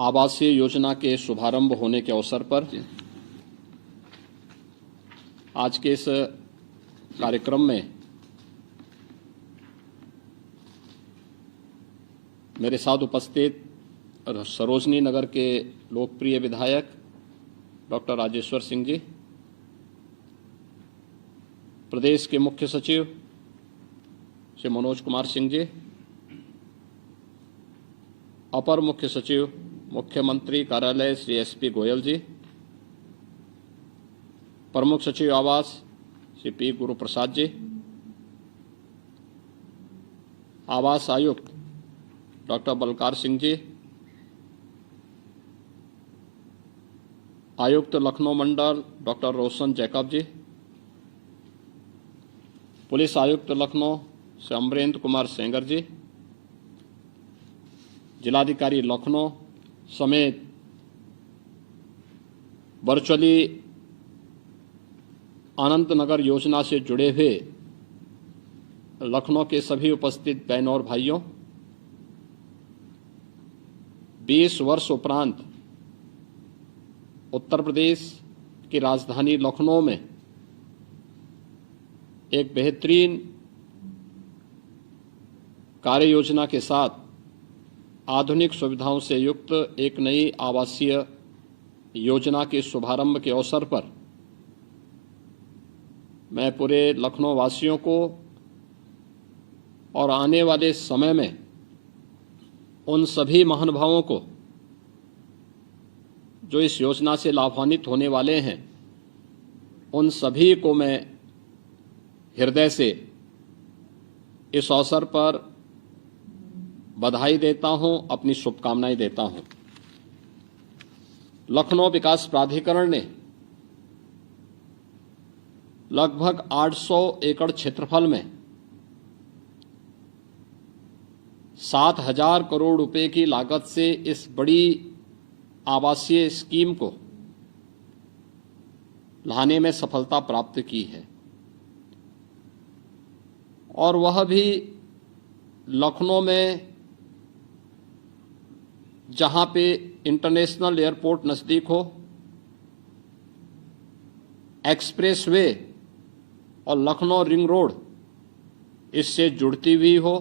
आवासीय योजना के शुभारंभ होने के अवसर पर आज के इस कार्यक्रम में मेरे साथ उपस्थित सरोजनी नगर के लोकप्रिय विधायक डॉक्टर राजेश्वर सिंह जी, प्रदेश के मुख्य सचिव श्री मनोज कुमार सिंह जी, अपर मुख्य सचिव मुख्यमंत्री कार्यालय श्री एसपी गोयल जी, प्रमुख सचिव आवास श्री पी गुरुप्रसाद जी, आवास आयुक्त डॉक्टर बलकार सिंह जी, आयुक्त लखनऊ मंडल डॉक्टर रोशन जैकब जी, पुलिस आयुक्त लखनऊ श्री अमरेंद्र कुमार सेंगर जी, जिलाधिकारी लखनऊ समेत वर्चुअली आनंद नगर योजना से जुड़े हुए लखनऊ के सभी उपस्थित बहनों और भाइयों, 20 वर्ष उपरांत उत्तर प्रदेश की राजधानी लखनऊ में एक बेहतरीन कार्य योजना के साथ आधुनिक सुविधाओं से युक्त एक नई आवासीय योजना के शुभारंभ के अवसर पर मैं पूरे लखनऊ वासियों को और आने वाले समय में उन सभी महानुभावों को जो इस योजना से लाभान्वित होने वाले हैं, उन सभी को मैं हृदय से इस अवसर पर बधाई देता हूं, अपनी शुभकामनाएं देता हूं। लखनऊ विकास प्राधिकरण ने लगभग 800 एकड़ क्षेत्रफल में 7,000 करोड़ रुपए की लागत से इस बड़ी आवासीय स्कीम को लाने में सफलता प्राप्त की है, और वह भी लखनऊ में जहां पे इंटरनेशनल एयरपोर्ट नजदीक हो, एक्सप्रेसवे और लखनऊ रिंग रोड इससे जुड़ती हुई हो,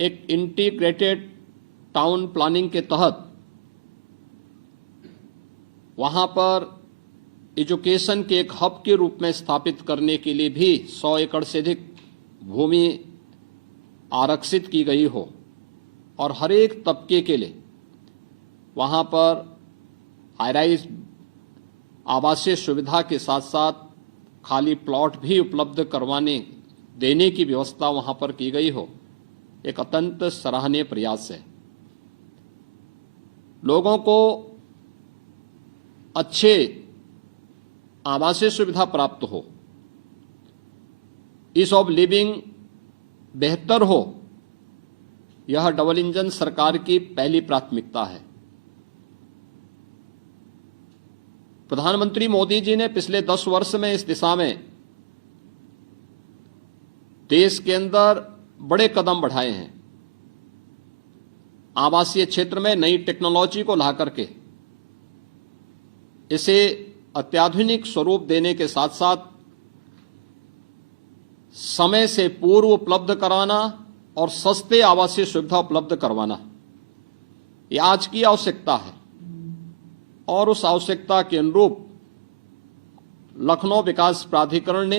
एक इंटीग्रेटेड टाउन प्लानिंग के तहत वहां पर एजुकेशन के एक हब के रूप में स्थापित करने के लिए भी 100 एकड़ से अधिक भूमि आरक्षित की गई हो, और हर एक तबके के लिए वहां पर हाईराइज आवासीय सुविधा के साथ साथ खाली प्लॉट भी उपलब्ध करवाने देने की व्यवस्था वहां पर की गई हो, एक अत्यंत सराहनीय प्रयास है। लोगों को अच्छे आवासीय सुविधा प्राप्त हो, ईज ऑफ लिविंग बेहतर हो, यह डबल इंजन सरकार की पहली प्राथमिकता है। प्रधानमंत्री मोदी जी ने पिछले 10 वर्ष में इस दिशा में देश के अंदर बड़े कदम बढ़ाए हैं। आवासीय क्षेत्र में नई टेक्नोलॉजी को ला करके इसे अत्याधुनिक स्वरूप देने के साथ साथ समय से पूर्व उपलब्ध कराना और सस्ते आवासीय सुविधा उपलब्ध करवाना, यह आज की आवश्यकता है, और उस आवश्यकता के अनुरूप लखनऊ विकास प्राधिकरण ने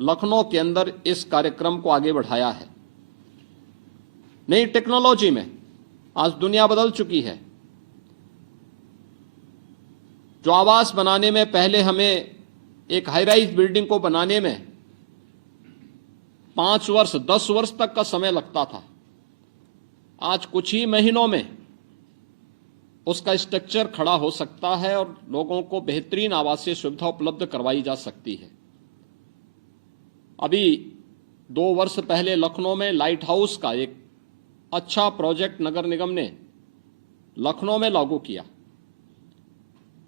लखनऊ के अंदर इस कार्यक्रम को आगे बढ़ाया है। नई टेक्नोलॉजी में आज दुनिया बदल चुकी है। जो आवास बनाने में पहले हमें एक हाई राइज बिल्डिंग को बनाने में 5 वर्ष 10 वर्ष तक का समय लगता था, आज कुछ ही महीनों में उसका स्ट्रक्चर खड़ा हो सकता है और लोगों को बेहतरीन आवासीय सुविधा उपलब्ध करवाई जा सकती है। अभी 2 वर्ष पहले लखनऊ में लाइट हाउस का एक अच्छा प्रोजेक्ट नगर निगम ने लखनऊ में लागू किया।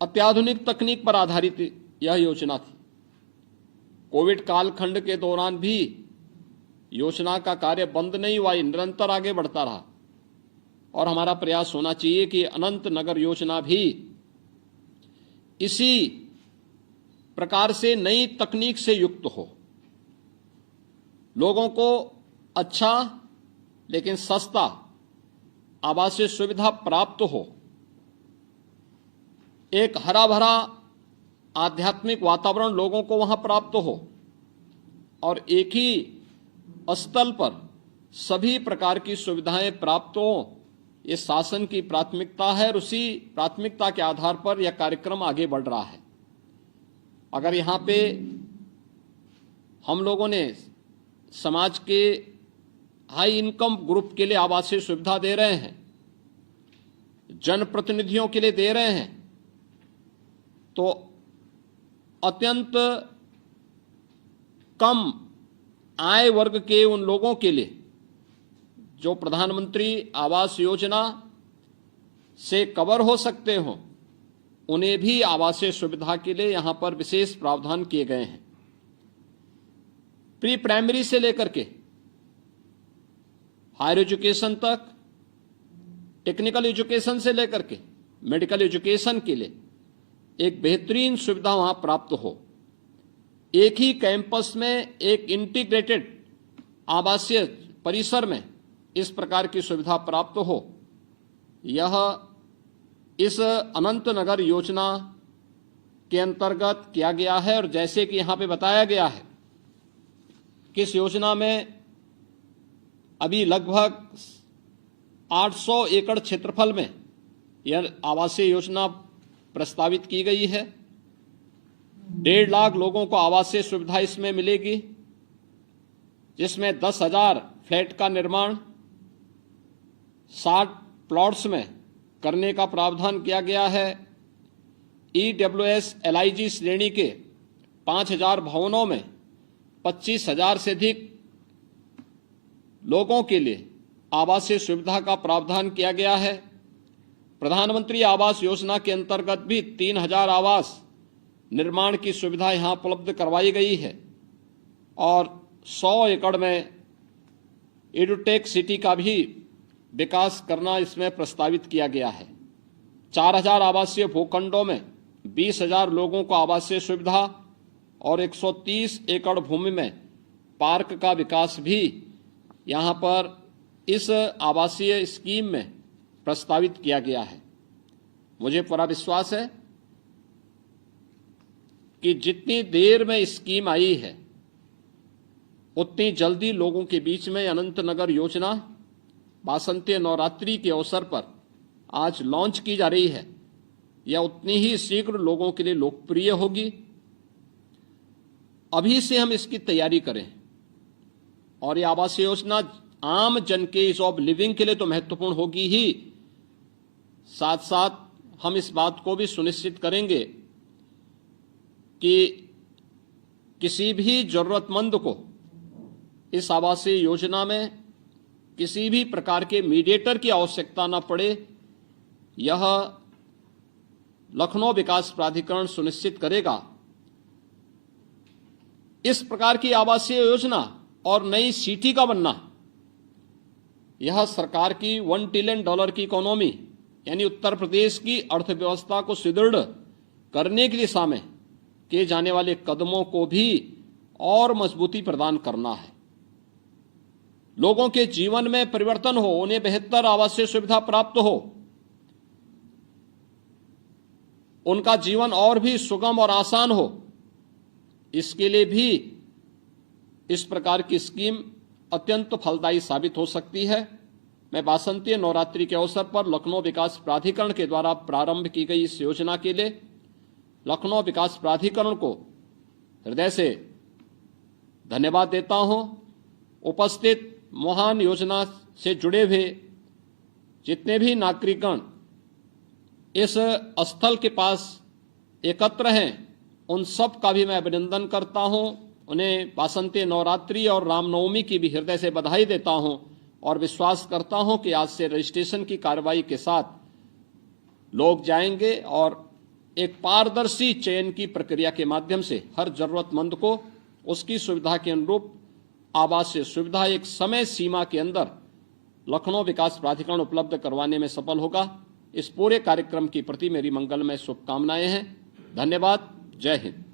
अत्याधुनिक तकनीक पर आधारित यह योजना थी। कोविड कालखंड के दौरान भी योजना का कार्य बंद नहीं हुआ, निरंतर आगे बढ़ता रहा। और हमारा प्रयास होना चाहिए कि अनंत नगर योजना भी इसी प्रकार से नई तकनीक से युक्त हो, लोगों को अच्छा लेकिन सस्ता आवासीय सुविधा प्राप्त हो, एक हरा भरा आध्यात्मिक वातावरण लोगों को वहां प्राप्त हो और एक ही स्थल पर सभी प्रकार की सुविधाएं प्राप्त हो। ये शासन की प्राथमिकता है और उसी प्राथमिकता के आधार पर यह कार्यक्रम आगे बढ़ रहा है। अगर यहाँ पे हम लोगों ने समाज के हाई इनकम ग्रुप के लिए आवासीय सुविधा दे रहे हैं, जनप्रतिनिधियों के लिए दे रहे हैं, तो अत्यंत कम आय वर्ग के उन लोगों के लिए जो प्रधानमंत्री आवास योजना से कवर हो सकते हो, उन्हें भी आवासीय सुविधा के लिए यहां पर विशेष प्रावधान किए गए हैं। प्री प्राइमरी से लेकर के हायर एजुकेशन तक, टेक्निकल एजुकेशन से लेकर के मेडिकल एजुकेशन के लिए एक बेहतरीन सुविधा वहां प्राप्त हो। एक ही कैंपस में एक इंटीग्रेटेड आवासीय परिसर में इस प्रकार की सुविधा प्राप्त हो, यह इस अनंत नगर योजना के अंतर्गत किया गया है। और जैसे कि यहाँ पे बताया गया है कि इस योजना में अभी लगभग 800 एकड़ क्षेत्रफल में यह आवासीय योजना प्रस्तावित की गई है। 1.5 लाख लोगों को आवासीय सुविधा इसमें मिलेगी, जिसमें 10,000 फ्लैट का निर्माण 60 प्लॉट्स में करने का प्रावधान किया गया है। EWS LIG श्रेणी के 5,000 भवनों में 25,000 से अधिक लोगों के लिए आवासीय सुविधा का प्रावधान किया गया है। प्रधानमंत्री आवास योजना के अंतर्गत भी 3,000 आवास निर्माण की सुविधा यहां उपलब्ध करवाई गई है और 100 एकड़ में एडुटेक सिटी का भी विकास करना इसमें प्रस्तावित किया गया है। 4,000 आवासीय भूखंडों में 20,000 लोगों को आवासीय सुविधा और 130 एकड़ भूमि में पार्क का विकास भी यहाँ पर इस आवासीय स्कीम में प्रस्तावित किया गया है। मुझे पूरा विश्वास है कि जितनी देर में स्कीम आई है, उतनी जल्दी लोगों के बीच में अनंत नगर योजना वासंतीय नवरात्रि के अवसर पर आज लॉन्च की जा रही है, यह उतनी ही शीघ्र लोगों के लिए लोकप्रिय होगी। अभी से हम इसकी तैयारी करें और ये आवासीय योजना आम जन के ईज ऑफ लिविंग के लिए तो महत्वपूर्ण होगी ही, साथ साथ हम इस बात को भी सुनिश्चित करेंगे कि किसी भी जरूरतमंद को इस आवासीय योजना में किसी भी प्रकार के मीडिएटर की आवश्यकता न पड़े। यह लखनऊ विकास प्राधिकरण सुनिश्चित करेगा। इस प्रकार की आवासीय योजना और नई सिटी का बनना, यह सरकार की $1 ट्रिलियन की इकोनॉमी यानी उत्तर प्रदेश की अर्थव्यवस्था को सुदृढ़ करने की दिशा में किए जाने वाले कदमों को भी और मजबूती प्रदान करना है। लोगों के जीवन में परिवर्तन हो, उन्हें बेहतर आवासीय सुविधा प्राप्त हो, उनका जीवन और भी सुगम और आसान हो, इसके लिए भी इस प्रकार की स्कीम अत्यंत फलदायी साबित हो सकती है। मैं वासंतीय नवरात्रि के अवसर पर लखनऊ विकास प्राधिकरण के द्वारा प्रारंभ की गई इस योजना के लिए लखनऊ विकास प्राधिकरण को हृदय से धन्यवाद देता हूं। उपस्थित महान योजना से जुड़े हुए जितने भी नागरिकगण इस स्थल के पास एकत्र हैं, उन सब का भी मैं अभिनंदन करता हूं। उन्हें वासंतीय नवरात्रि और रामनवमी की भी हृदय से बधाई देता हूं और विश्वास करता हूं कि आज से रजिस्ट्रेशन की कार्रवाई के साथ लोग जाएंगे और एक पारदर्शी चयन की प्रक्रिया के माध्यम से हर जरूरतमंद को उसकी सुविधा के अनुरूप आवासीय सुविधा एक समय सीमा के अंदर लखनऊ विकास प्राधिकरण उपलब्ध करवाने में सफल होगा। इस पूरे कार्यक्रम की प्रति मेरी मंगलमय शुभकामनाएं हैं। धन्यवाद। जय हिंद।